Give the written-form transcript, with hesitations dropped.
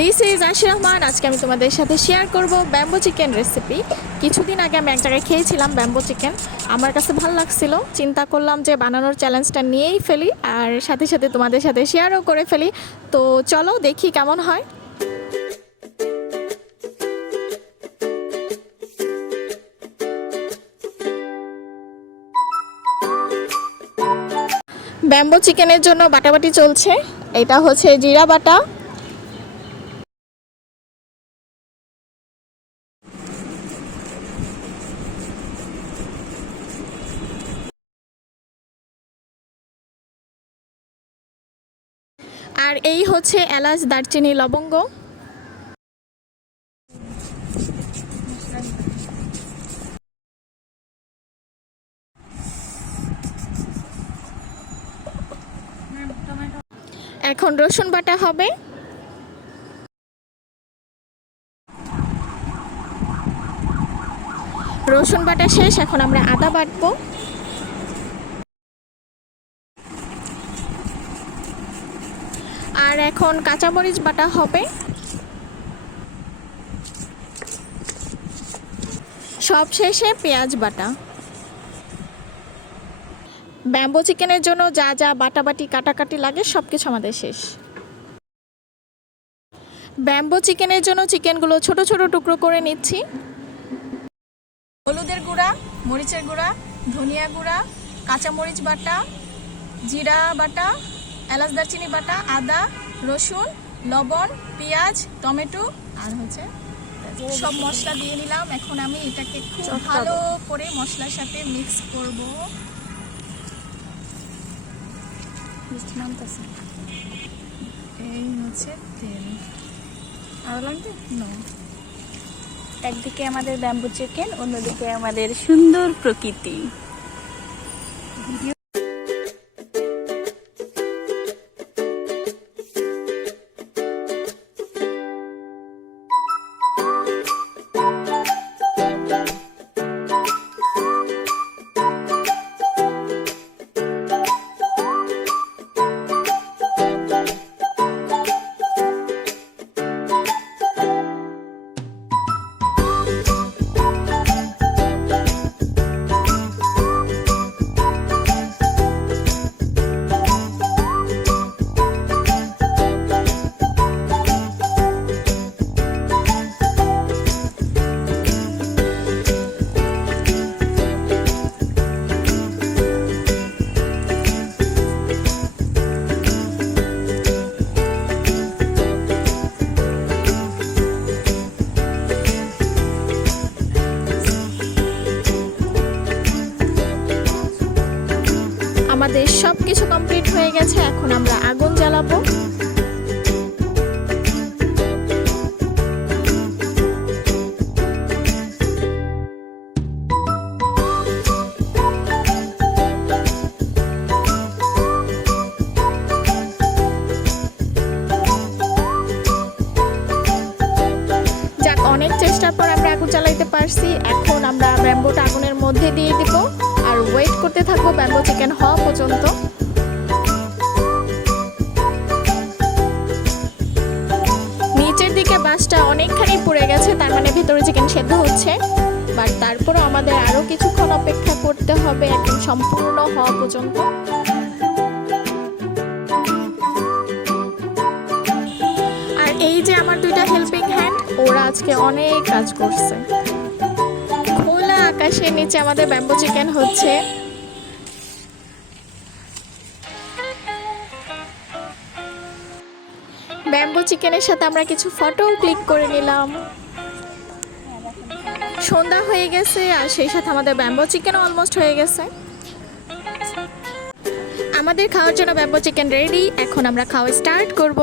This is আশি রহমান। আজকে আমি তোমাদের সাথে শেয়ার করব ব্যাম্বো চিকেন রেসিপি। কিছুদিন আগে আমি এক জায়গায় খেয়েছিলাম ব্যাম্বো চিকেন, আমার কাছে ভালো লাগছিল। চিন্তা করলাম যে বানানোর চ্যালেঞ্জটা নিয়েই ফেলি, আর সাথে সাথে তোমাদের সাথে শেয়ারও করে ফেলি। তো চলো দেখি কেমন হয়। ব্যাম্বো চিকেনের জন্য বাটাবাটি চলছে। এটা হচ্ছে জিরা বাটা, আর এই হচ্ছে এলাচ, দারচিনি, লবঙ্গ। এখন রসুন বাটা হবে। রসুন বাটা শেষ, এখন আমরা আদা বাটবো। আর এখন কাঁচামরিচ বাটা হবে। সব শেষে পেঁয়াজ বাটা। ব্যাম্বো চিকেনের জন্য যা যা বাটাবাটি কাটাকাটি লাগে সব কিছু আমাদের শেষ। ব্যাম্বো চিকেনের জন্য চিকেনগুলো ছোট ছোট টুকরো করে নিচ্ছি। হলুদের গুঁড়া, মরিচের গুঁড়া, ধনিয়া গুঁড়া, কাঁচামরিচ বাটা, জিরা বাটা, এলাচ দারচিনি বাটা, আদা, রসুন, লবণ, পেঁয়াজ, টমেটো আর হচ্ছে সব মশলা দিয়ে নিলাম। এখন আমি এটাকে খুব ভালো করে মশলার সাথে মিক্স করব। এই হচ্ছে তেল। আরো লাগবে না। একদিকে আমাদের ব্যাম্বু চিকেন, অন্যদিকে আমাদের সুন্দর প্রকৃতি। আমাদের সব কিছু কমপ্লিট হয়ে গেছে, এখন আমরা আগুন জ্বালাবো। যাক, অনেক চেষ্টার পর আমরা আগুন জ্বালাইতে পারছি। এখন আমরা ব্যাম্বোটা আগুনের মধ্যে দিয়ে দিব আর ওয়েট করতে থাকবো ব্যাম্বো চিকেন হওয়া পর্যন্ত। নিচের দিকে বাসটা অনেকখানি পুড়ে গেছে, তার মানে ভেতরে চিকেন সেদ্ধ হচ্ছে। বাট তারপরও আমাদের আরো কিছুক্ষণ অপেক্ষা করতে হবে একদম সম্পূর্ণ হওয়া পর্যন্ত। আর এই যে আমার দুইটা হেল্পিং হ্যান্ড, ওরা আজকে অনেক কাজ করছে। খোলা আকাশের নিচে আমাদের ব্যাম্বো চিকেন হচ্ছে। ব্যাম্বো চিকেনের সাথে আমরা কিছু ফটো ক্লিক করে নিলাম। সন্ধ্যা হয়ে গেছে আর সেই সাথে আমাদের ব্যাম্বো চিকেনও অলমোস্ট হয়ে গেছে। আমাদের খাওয়ার জন্য ব্যাম্বো চিকেন রেডি। এখন আমরা খাওয়া স্টার্ট করব।